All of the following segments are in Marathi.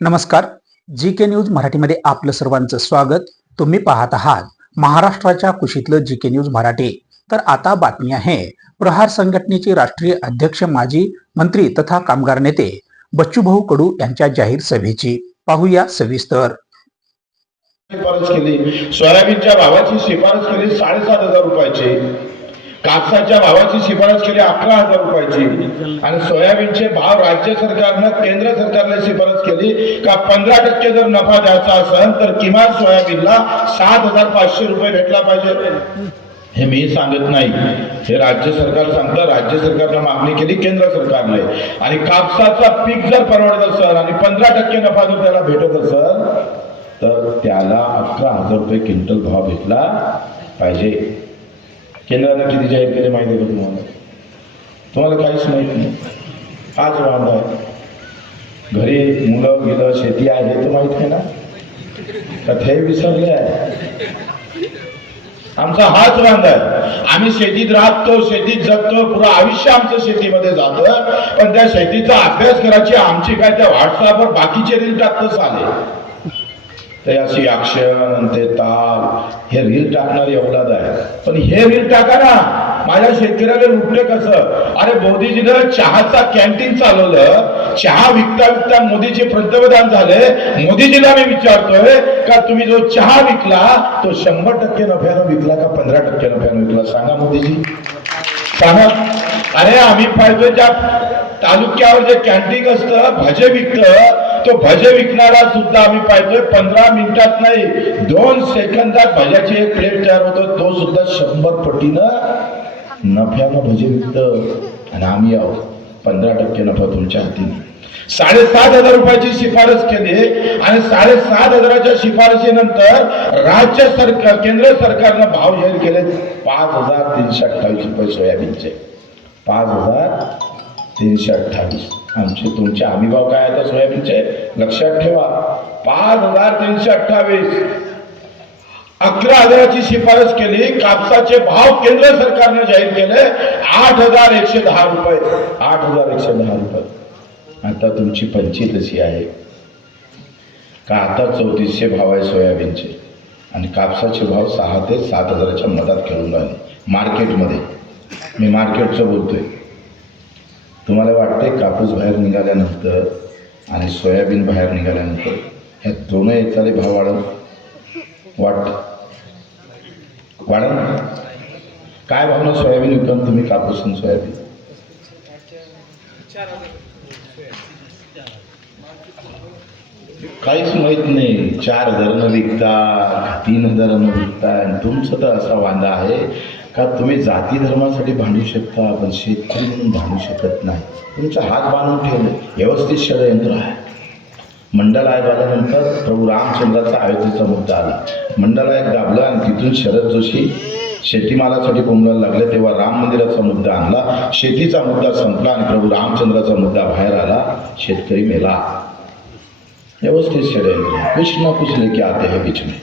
नमस्कार. जी के न्यूज मराठीमध्ये आपलं सर्वांचं स्वागत. तुम्ही पाहत आहात महाराष्ट्राच्या कुशीतलं जी के न्यूज मराठी. तर आता बातमी आहे प्रहार संघटनेचे राष्ट्रीय अध्यक्ष माजी मंत्री तथा कामगार नेते बच्चूभाऊ कडू यांच्या जाहीर सभेची. पाहूया सविस्तर. शिफारस केली. सोयाबीनच्या भावाची शिफारस केली साडेसात हजार रुपयाची. कापसाच्या भावाची शिफारस केली अकरा हजार रुपयाची. आणि सोयाबीनचे भाव राज्य सरकारनं केंद्र सरकारने शिफारस केली का पंधरा टक्के जर नफा द्यायचा असेल तर किमान सोयाबीनला सात हजार पाचशे रुपये भेटला पाहिजे. हे मी सांगत नाही. हे राज्य सरकार सांगतं राज्य सरकारनं मागणी केली केंद्र सरकारने. आणि कापसाचा पीक जर परवडत असेल आणि पंधरा टक्के नफा जर त्याला भेटत असेल तर त्याला अकरा हजार रुपये क्विंटल भाव भेटला पाहिजे. केंद्रानं किती जाहीर केले माहिती आहे का तुम्हाला? तुम्हाला काहीच माहीत नाही. हाच वाद आहे. घरी मुलं गेलं शेती आहे हे तर माहीत आहे ना? तर ते विसरले आहे. आमचा हाच वांद आहे. आम्ही शेतीत राहतो शेतीत जगतो पुरा आयुष्य आमचं शेतीमध्ये जातं. पण त्या शेतीचा अभ्यास करायची आमची काय त्या व्हॉट्सअपवर बाकीचे रील टाकतच आले. ते अशी अक्षर ते ताल हे रील टाकणारी अवलाद आहे. पण हे रील टाका ना. माझ्या शेतकऱ्याला लुटले कसं? अरे मोदीजीनं चहाचा कॅन्टीन चालवलं. चहा विकता विकता मोदीचे पंतप्रधान झाले. मोदीजीला मी विचारतोय का तुम्ही जो चहा विकला तो शंभर टक्के नफ्यानं विकला का पंधरा टक्के नफ्यानं विकला? सांगा मोदीजी. सांगा. अरे आम्ही पाहिजे ज्या तालुक्यावर जे कॅन्टीन असतं भजे विकतं तो भजे विकणारा सुद्धा आम्ही पाहतोय. पंधरा मिनिटात नाही दोन सेकंदात भज्याची एक प्लेट तयार होतो. तो सुद्धा शंभर पटीनं नफ्यानं भजे विकत. आणि आम्ही आहोत. पंधरा टक्के नफा तुमच्या हाती साडेसात हजार रुपयाची शिफारस केली. आणि साडेसात हजाराच्या शिफारसीनंतर राज्य सरकार केंद्र सरकारनं भाव जाहीर केले. पाच हजार तीनशे अठ्ठावीस रुपये सोयाबीनचे. पाच हजार तीनशे अठ्ठावीस. आमचे तुमचे हमी भाव काय आता सोयाबीनचे लक्षात ठेवा. पाच हजार तीनशे अठ्ठावीस. अकरा हजाराची शिफारस केली. कापसाचे भाव केंद्र सरकारने जाहीर केले. आठ हजार एकशे दहा रुपये. आठ हजार एकशे दहा रुपये. आता तुमची पंचित अशी आहे. का आता चौतीसशे भाव आहे सोयाबीनचे? आणि कापसाचे भाव सहा ते सात हजाराच्या मधात खेळून राहिले. मार्केटमध्ये. मी मार्केटचं बोलतोय. तुम्हाला वाटते कापूस बाहेर निघाल्यानंतर आणि सोयाबीन बाहेर निघाल्यानंतर ह्या दोन एकाले भाव वाढव वाटतं वाढव काय भावना सोयाबीन विकून तुम्ही कापूस आणि सोयाबीन. काहीच माहीत नाही. चार हजारानं विकता तीन हजारानं विकता आणि तुमचं तर असा वांदा आहे का तुम्ही जाती धर्मासाठी भांडू शकता पण शेतकरी म्हणून भांडू शकत नाही. तुमचा हात बांधून ठेवले व्यवस्थित षडयंत्र आहे. मंडल आयोग आल्यानंतर प्रभू रामचंद्राचा अयोध्येचा मुद्दा आला. मंडल आयोग दाबला आणि तिथून शरद जोशी शेतीमालासाठी बोंबायला लागले तेव्हा राम मंदिराचा मुद्दा आणला. शेतीचा मुद्दा संपला आणि प्रभू रामचंद्राचा मुद्दा बाहेर आला. शेतकरी मेला. व्यवस्थित षडयंत्र कुछ ना कुछ लेके आते हैं बीच में.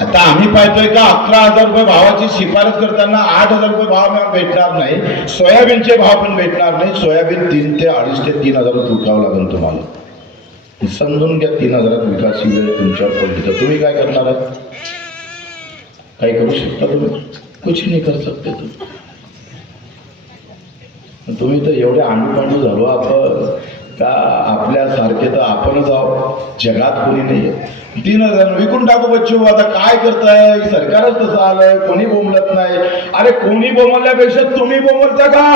आता आम्ही पाहतोय का अकरा हजार रुपये भावाची शिफारस करताना आठ हजार रुपये भाव भेटणार नाही. सोयाबीनचे भाव पण भेटणार नाही. सोयाबीन तीन ते अडीच ते तीन हजार विकावं लागेल तुम्हाला. समजून घ्या तीन हजारात विकास वेळ तुमच्यावर पडली तर तुम्ही काय करणार आहात? काही करू शकता तुम्ही? कुछ नाही करू शकते तुम्ही. तुम्ही तर एवढे आंडूपांडू झालो आपण. का आपल्यासारखे तर आपणच आहोत. जगात कोणी नाही. तीन हजार विकून टाकू बच्चू आता काय करताय? सरकारच तसं आलंय कोणी बोंबलत नाही. अरे कोणी बोंबलल्यापेक्षा तुम्ही बोंबलता का?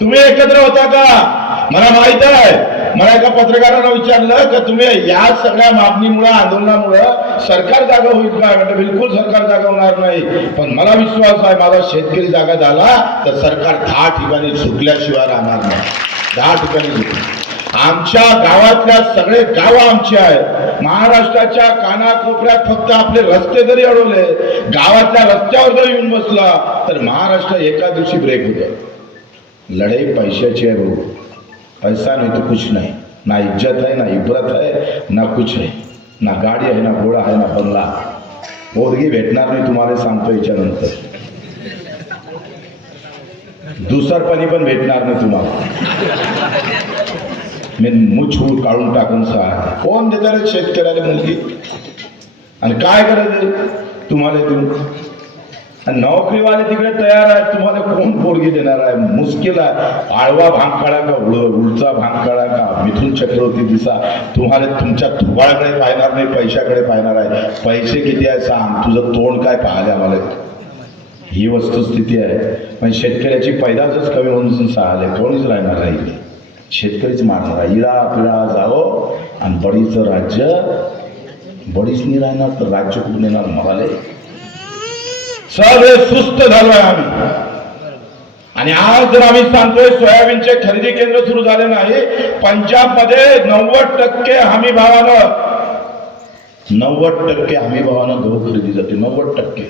तुम्ही एकत्र होता का? मला माहीत आहे. मला एका पत्रकारांना विचारलं का तुम्ही या सगळ्या मागणीमुळे आंदोलनामुळं सरकार जागा होईल का? म्हणजे बिलकुल सरकार जागा होणार नाही. पण मला विश्वास आहे माझा शेतकरी जागा झाला तर सरकार दहा ठिकाणी सुटल्याशिवाय राहणार नाही. दहा ठिकाणी सुटलं आमच्या गावातल्या सगळे गाव आमचे आहेत. महाराष्ट्राच्या कानाकोपऱ्यात फक्त आपले रस्ते जरी अडवले गावातल्या रस्त्यावर जर येऊन बसला तर महाराष्ट्र एका दिवशी ब्रेक होतं. लढाई पैशाची आहे भाऊ. पैसा नाही तो कुछ नाही. ना इज्जत आहे ना इब्रत आहे ना कुछ आहे ना गाडी आहे ना घोडा आहे ना बंगला. पोरगी भेटणार नाही तुम्हाला सांगतो याच्यानंतर. दुसरपणी पण भेटणार नाही तुम्हाला. मी मुछूळ काढून टाकून सा. कोण देणार शेतकऱ्याला मुलगी? आणि काय करायचं तुम्हाला देऊन आणि नोकरीवाले तिकडे तयार आहे तुम्हाला कोण पोरगी देणार आहे? मुश्किल आहे. आळवा भांग काढा का उळ उलचा भांग काढा का? मिथून चक्रवर्ती दिसा. तुम्हाला तुमच्या थुबाळकडे पाहणार नाही पैशाकडे पाहणार आहे. पैसे किती आहे सांग. तुझं तोंड काय पाहिले आम्हाला? ही वस्तुस्थिती आहे. पण शेतकऱ्याची पैदासच कमी होऊन सहाले कोणीच राहणार नाही. शेतकरीच मारणार इळा पिळा जावो आणि बडीचं राज्य बडीच नाही राहणार तर राज्य कुठून येणार मलाले सगळे सुस्त झालोय आम्ही. आणि आज जर आम्ही सांगतोय सोयाबीनचे खरेदी केंद्र सुरू झाले नाही पंजाबमध्ये नव्वद टक्के हमी भावानं नव्वद टक्के हमी भावानं गहू खरेदी जाते नव्वद टक्के.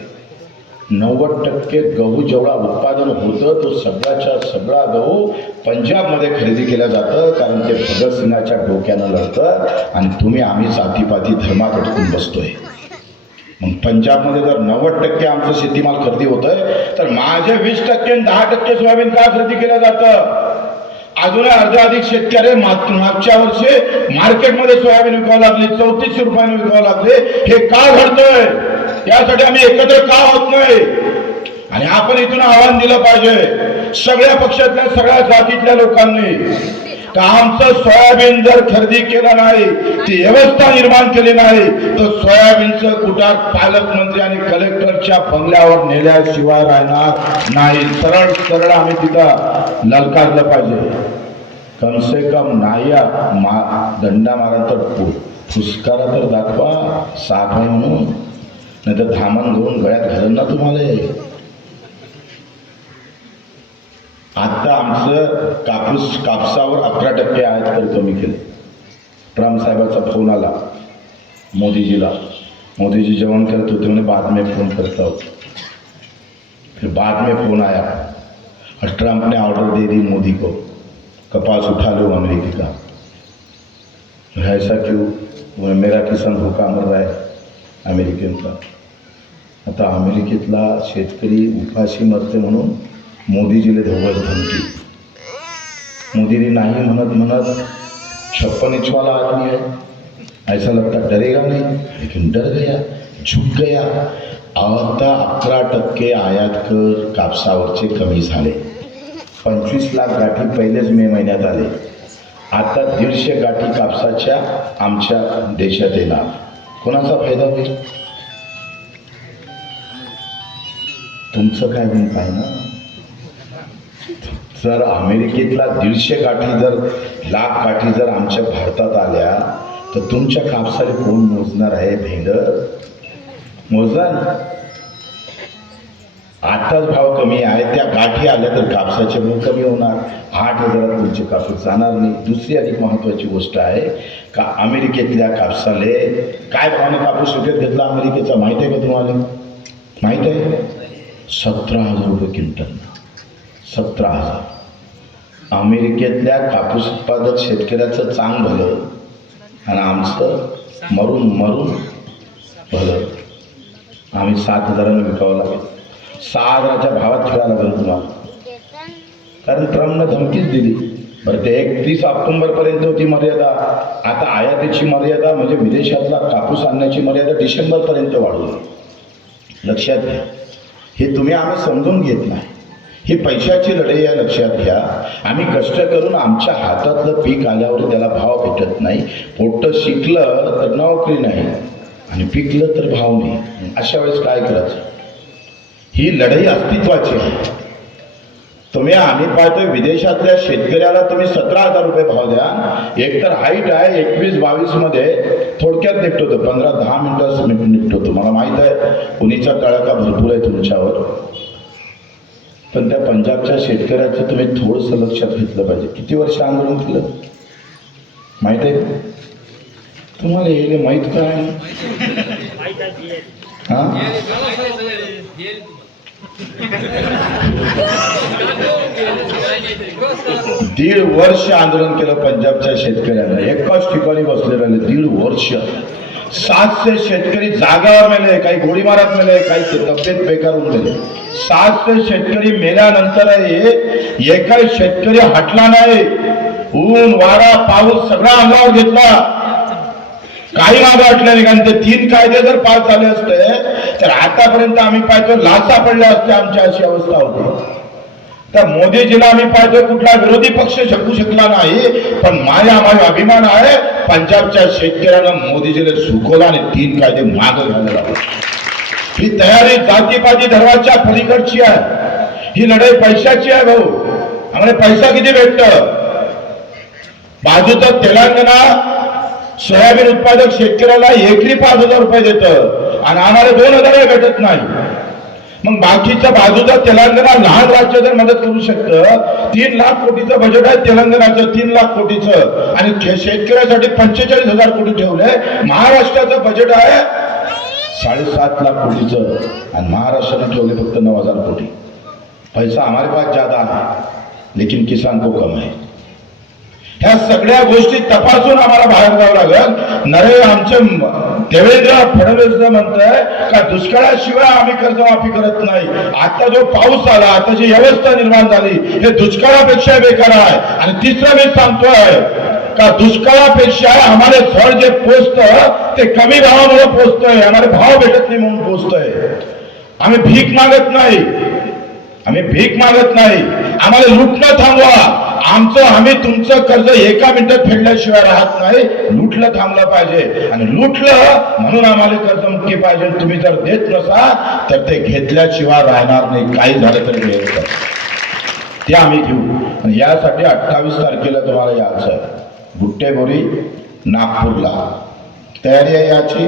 नव्वद टक्के गहू जेवढा उत्पादन होतं तो सगळ्याच्या सगळा गहू पंजाबमध्ये खरेदी केला जातं कारण ते भगतसिंगाच्या डोक्यानं लढतं आणि तुम्ही आम्ही जातीपाती धर्मात अडकून बसतोय. मग पंजाबमध्ये जर नव्वद टक्के आमचं शेतीमाल खरेदी होतंय तर माझे वीस टक्के दहा टक्के सोयाबीन का खरेदी केलं जातं? अजून अर्धा अधिक शेतकरी माग- मागच्या वर्षी मार्केटमध्ये सोयाबीन विकावं लागले चौतीसशे रुपयाने विकावं लागले हे का घडतंय? यासाठी आम्ही एकत्र का होत नाही? आणि आपण इथून आव्हान दिलं पाहिजे. सगळ्या पक्षातल्या सगळ्या जातीतल्या लोकांनी. का आमचं सोयाबीन जर खरेदी केलं नाही ती व्यवस्था निर्माण केली नाही तर सोयाबीनचं कुटार पालकमंत्री आणि कलेक्टरच्या बंगल्यावर नेल्याशिवाय राहणार नाही. सरळ सरळ आम्ही तिथं ललकारलं पाहिजे. कम से कम नाही मा दंडा मारा तर फु- तर दाखवा. साफ म्हणून. नाही तर धामण घेऊन गळ्यात घालेल ना तुम्हाला. आता आमचं कापूस कापसावर अकरा टक्के आयात करतो कमी केलं. ट्रम्प साहेबाचा फोन आला. मोदीजीला. मोदीजी जेवण करत होते म्हणे बाद में फोन करता हूँ फिर बाद में फोन आया. और ट्रम्प ने ऑर्डर दे दी मोदी को कपास उठा लो अमेरिकी का ऐसा क्यों? मेरा किसान भूका मर रहा है. अमेरिकेतला. आता अमेरिकेतला शेतकरी उपाशी मरते म्हणून मोदीजीला धवस धमकी. मोदीने नाही म्हणत म्हणत छप्पन इंच वाला आदमी है ऐसा लगता डरेगा नहीं लेकिन डर गया झुक गया. आता अकरा टक्के आयात कर कापसावरचे कमी झाले पंचवीस लाख गाठी पहिलेच मे महिन्यात आले. आता दीडशे गाठी कापसाच्या आमच्या देशात येणार. कोणाचा फायदा होईल? तुमचं काय माहीत आहे ना? जर अमेरिकेतला दीडशे काठी जर लाख काठी जर आमच्या भारतात आल्या तर तुमच्या कापसाला कोण मोजणार आहे भेंडर? मोजणार? आत्ताच भाव कमी आहे त्या गाठी आल्या तर कापसाचे भाव कमी होणार. आठ हजारात तुमचे कापूस जाणार नाही. दुसरी अधिक महत्त्वाची गोष्ट आहे का अमेरिकेतल्या कापसाले काय भावाने कापूस विकत घेतला? अमेरिकेचा माहीत आहे का तुम्हाला? माहीत आहे? सतरा हजार रुपये क्विंटल. सतरा हजार. अमेरिकेतल्या कापूस उत्पादक शेतकऱ्याचं चांग भलं. आणि आमचं मरून मरून भलं. आम्ही सात हजारांना विकावं लागेल. सहा भावात खेळायला लागेल तुम्हाला कारण ट्रम्पनं धमकीच दिली. बरं ते एकतीस ऑक्टोबरपर्यंत होती मर्यादा. आता आयातीची मर्यादा म्हणजे विदेशातला कापूस आणण्याची मर्यादा डिसेंबरपर्यंत वाढवली लक्षात घ्या. हे तुम्ही आम्ही समजून घेत नाही. ही पैशाची लढाई या लक्षात घ्या. आम्ही कष्ट करून आमच्या हातातलं पीक आल्यावर त्याला भाव भेटत नाही. पोट्ट शिकलं तर नोकरी नाही. आणि पिकलं तर भाव नाही. अशा वेळेस काय करायचं? ही लढाई अस्तित्वाची आहे. तुम्ही आम्ही पाहतोय विदेशातल्या शेतकऱ्याला तुम्ही सतरा हजार रुपये भाव द्या. एकतर हाईट आहे एकवीस बावीसमध्ये थोडक्यात निपटवतो पंधरा दहा मिनिटात निपटवतो मला माहीत आहे उन्हीचा तडाखा भरपूर आहे तुमच्यावर. पण त्या पंजाबच्या शेतकऱ्याचं तुम्ही थोडंसं लक्षात घेतलं पाहिजे. किती वर्ष आंदोलन केलं? माहीत आहे? तुम्हाला हे माहीत काय हा दीड वर्ष आंदोलन केलं पंजाबच्या शेतकऱ्यांना. एकाच ठिकाणी बसले राहिले दीड वर्ष. सातशे शेतकरी जागावर मेले काही गोळीमारात मेले काही ते तब्येत बेकार उरले सातशे शेतकरी मेल्यानंतर एकाही शेतकरी हटला नाही. ऊन वारा पाऊस सगळा अंगावर घेतला. काही मागे वाटलं नाही कारण ते तीन कायदे जर पास झाले असते तर आतापर्यंत आम्ही पाहतो लाचा पडल्या असते आमची अशी अवस्था होती. तर मोदीजीला आम्ही पाहतो कुठला विरोधी पक्ष शकू शकला नाही पण माझ्या माझा अभिमान आहे पंजाबच्या शेतकऱ्यांना मोदीजीने सुखवला आणि तीन कायदे माग घालायला ही तयारी जातीपाती धर्माच्या पलीकडची आहे. ही लढाई पैशाची आहे भाऊ. आम्हाला पैसा किती भेटत? बाजूचं तेलंगणा सोयाबीन उत्पादक शेतकऱ्याला एकरी पाच हजार रुपये देतं. आणि आम्हाला दोन हजार भेटत नाही. मग बाकीच्या बाजूचा तेलंगणा लहान राज्य जर मदत करू शकतं तीन लाख कोटीचं बजेट आहे तेलंगणाचं तीन लाख कोटीचं. आणि शेतकऱ्यासाठी पंचेचाळीस हजार कोटी ठेवलंय महाराष्ट्राचं बजेट आहे साडेसात लाख कोटीचं. आणि महाराष्ट्राने ठेवले फक्त नऊ हजार कोटी. पैसा हमारे पास ज्यादा आहे लेकिन किसान को कम है ह्या सगळ्या गोष्टी तपासून आम्हाला बाहेर जावं लागेल. नरे आमचे देवेंद्र फडणवीस म्हणतंय का दुष्काळाशिवाय आम्ही कर्जमाफी करत नाही. आता जो पाऊस आला आता जी व्यवस्था निर्माण झाली हे दुष्काळापेक्षा बेकार आहे. आणि तिसरं मी सांगतोय का दुष्काळापेक्षा आम्हाला फळ जे पोचतं ते कमी भावामुळे पोचतोय. आम्हाला भाव भेटत नाही म्हणून पोचतोय. आम्ही भीक मागत नाही. आम्ही भीक मागत नाही. आम्हाला लुटणं थांबवा. आमचं आम्ही तुमचं कर्ज एका मिनिटात फेडल्याशिवाय राहत नाही. लुटलं थांबलं पाहिजे. आणि लुटलं म्हणून आम्हाला कर्जमुक्ती पाहिजे. तुम्ही जर देत नसा तर ते घेतल्याशिवाय राहणार नाही. काही झालं तरी घ्यायचं ते आम्ही घेऊ. आणि यासाठी अठ्ठावीस तारखेला तुम्हाला यायचं गुट्टेबोरी नागपूरला. तयारी आहे याची?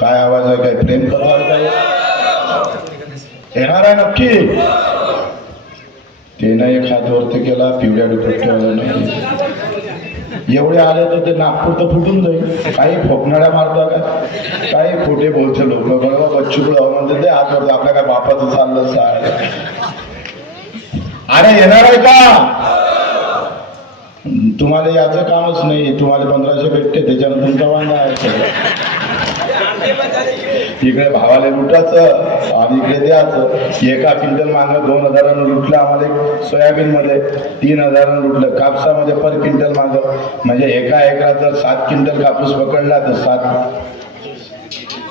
काय आवाज आहे? काय प्रेम करणार काय येणार आहे नक्की? त्यानं एक हात वरती केला पिवळ्या दुपट्ट्यावाल्यानं एवढे आले तर ते नागपूर तर फुटून जाईल. काही फोकणाऱ्या मारतात का? काही खोटे बोलते लोक. बरोबर बच्चूकडे म्हणते ते हात वरती आपल्या काय बापाचं चाललं साय अरे येणार आहे का? तुम्हाला याचं कामच नाही. तुम्हाला पंधराशे भेटते त्याच्यानं तुमचा वांदा आहे. इकडे भावाला लुटायचं आणि इकडे द्यायचं. एका क्विंटल मागं दोन हजारानं लुटलं आम्हाला सोयाबीन मध्ये तीन हजारानं लुटलं. कापसामध्ये पर क्विंटल मागं. म्हणजे एका एकरात जर सात क्विंटल कापूस पकडला तर सात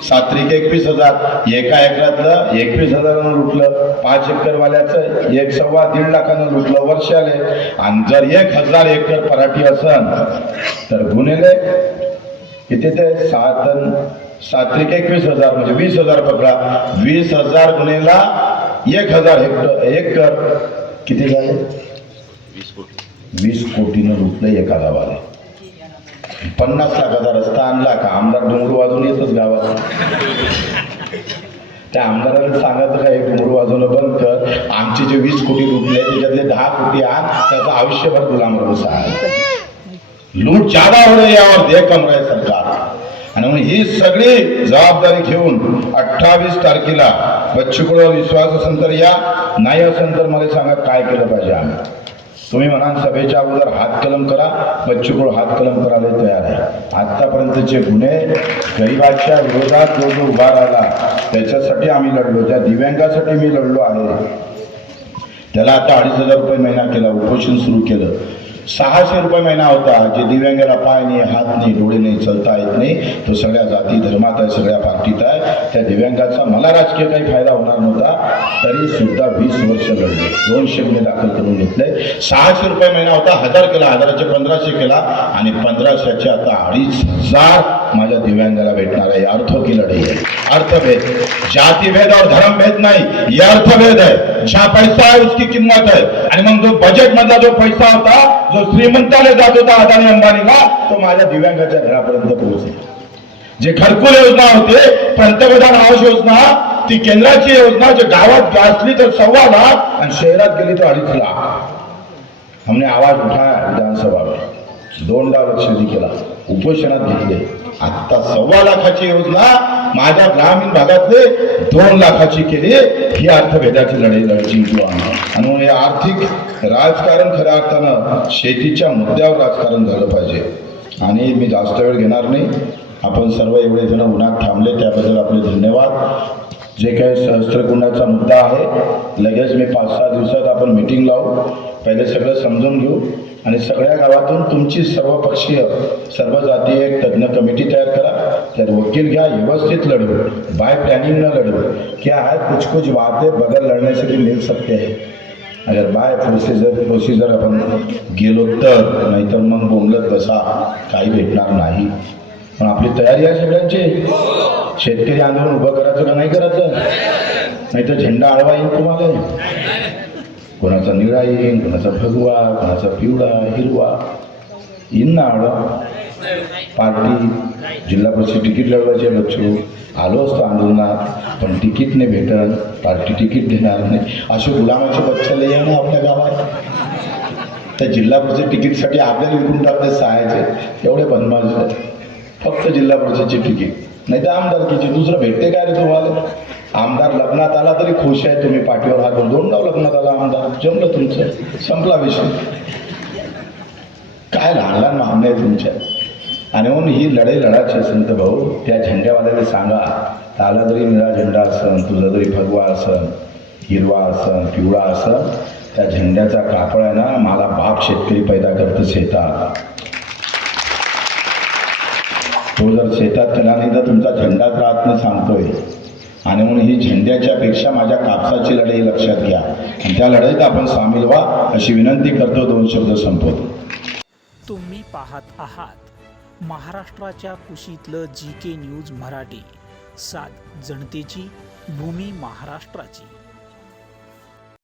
सात त्रिक एकवीस हजार. एका एकरातलं एकवीस हजारानं लुटलं. पाच एकरवाल्याचं एक सव्वा दीड लाखानं लुटलं वर्षाले. आणि जर एक हजार एकर पराठी असन तर गुन्हेले किती ते सात अन सात त्रिक एकवीस हजार म्हणजे वीस हजार पकडा वीस हजार गुन्हेला एक हजार हेक्टर एकर किती झाले वीस कोटीनं लुटलं एका गावाला. पन्नास लाखाचा रस्ता आणला का? आमदार डोंगरू वाजून येतच गावात. त्या आमदाराला सांगायचं का एक डोंगरू वाजवणं बंद कर. आमचे जे वीस कोटी लुटले त्याच्यातले दहा कोटी आण त्याचं आयुष्यभर गुलाम राहू सांग लूट ज्यादा हो रही है और दे कम रहे सरकार. आणि म्हणून ही सगळी जबाबदारी घेऊन अठ्ठावीस तारखेला बच्चूकडं विश्वास असेल तर या नाही असेल तर मला सांगा काय केलं पाहिजे आम्ही. तुम्ही म्हणाल सभेच्या अगोदर हात कलम करा बच्चूकडं हात कलम करायला तयार आहे. आतापर्यंतचे गुन्हे गरिबाच्या विरोधात जो जो उभा राहिला त्याच्यासाठी आम्ही लढलो त्या दिव्यांगासाठी मी लढलो आहे. त्याला आता अडीच हजार रुपये महिना केला उपोषण सुरू केलं. सहाशे रुपये महिना होता. जे दिव्यांगाला पाय नाही हात नाही डोळे नाही चलता येत नाही तो सगळ्या जाती धर्मात आहे सगळ्या पार्टीत आहे. त्या दिव्यांगाचा मला राजकीय काही फायदा होणार नव्हता. तरी सुद्धा वीस वर्ष लढले दोनशे गुन्हे दाखल करून घेतले. सहाशे रुपये महिना होता. हजार केला हजाराचे पंधराशे केला. आणि पंधराशेचे आता अडीच हजार माझ्या दिव्यांगाला भेटणार आहे अर्थ की लढाई आहे. अर्थभेद. जातीभेद और धर्मभेद नाही. ये अर्थभेद है जहाँ पैसा है उसकी किंमत है आणि मग जो बजेट मधला जो पैसा होता जो श्रीमंताला जात होता अदानी अंबानीला तो माझ्या दिव्यांगाच्या घरापर्यंत पोहोचला. जे घरकुल योजना होते पंतप्रधान आवास योजना ती केंद्राची योजना जे गावात गाजली तर सव्वा लाख आणि शहरात गेली तर अडीच लाख. हमने आवाज उठाया विधानसभा में दोनदा लक्षवेधी केला. उपोषणात घेतले. आता सव्वा लाखाची योजना माझ्या ग्रामीण भागातले दोन लाखाची केली. ही अर्थभेदाची लढाई लढ जिंकलो आम्ही. आणि हे आर्थिक राजकारण खऱ्या अर्थानं शेतीच्या मुद्द्यावर राजकारण झालं पाहिजे. आणि मी जास्त वेळ घेणार नाही. आपण सर्व एवढे जण उन्हात थांबले त्याबद्दल आपले धन्यवाद. जे काही सहस्त्रकुंडाचा मुद्दा आहे लगेच मी पाच सहा दिवसात आपण मिटिंग लावू. पहिले सगळं समजून घेऊ. आणि सगळ्या गावातून तुमची सर्व पक्षीय सर्व जातीय एक तज्ज्ञ कमिटी तयार करा. त्यात वकील घ्या व्यवस्थित लढू. बाय प्लॅनिंग न लढू. क्या है कुछ कुछ बातें बगैर लढने से भी मिल सकते हैं. अगर बाय प्रोसिजर प्रोसिजर आपण गेलो तर नाहीतर मग बोंबलत बसा. काही भेटणार नाही. पण आपली तयारी आहे सगळ्यांची शेतकरी आंदोलन उभं करायचं का नाही करायचं? नाही तर झेंडा आळवा येईल तुम्हाला. कोणाचा निळा येईल कोणाचा भगवा कोणाचा पिवळा हिरवा. येईन ना आळवा पार्टी जिल्हा परिषद तिकीट लढवायचे बच्चू. आलो असतो आंदोलनात पण तिकीट नाही भेटत पार्टी तिकीट देणार नाही. असे गुलामाचे बच्चे लय ना आपल्या गावात. त्या जिल्हा परिषद तिकीटसाठी आपल्याला विकून टाकते सहायचे एवढे बनमाज आहेत. फक्त जिल्हा परिषदची तिकीट नाही तर आमदारकीची दुसरं भेटते काय रे तुम्हाला? आमदार लग्नात आला तरी खुश आहे तुम्ही पाठीवर हात धरून दोन गाव लग्नात आला आमदार. जमलं तुमचं. संपला विषय. काय लहान लहान मागण्या आहे तुमच्या. आणि म्हणून ही लढाई लढायची संत भाऊ त्या झेंड्यावाल्याला सांगा. आला तरी निळा झेंडा असन तुझा तरी भगवा असन हिरवा असन पिवळा असन त्या झेंड्याचा कापड आहे ना मला बाप शेतकरी पैदा करतो शेतात. तो जर शेतात केला नाही तर तुमचा झेंडाच राहत नाही सांगतोय आणि म्हणून ही झेंड्याच्या पेक्षा माझ्या कापसाची लढाई लक्षात घ्या. आणि त्या लढाईत आपण सामील व्हा अशी विनंती करतो दोन शब्द संपवतो. तुम्ही पाहत आहात महाराष्ट्राच्या कुशीतलं जी के न्यूज मराठी. सात जनतेची भूमी महाराष्ट्राची.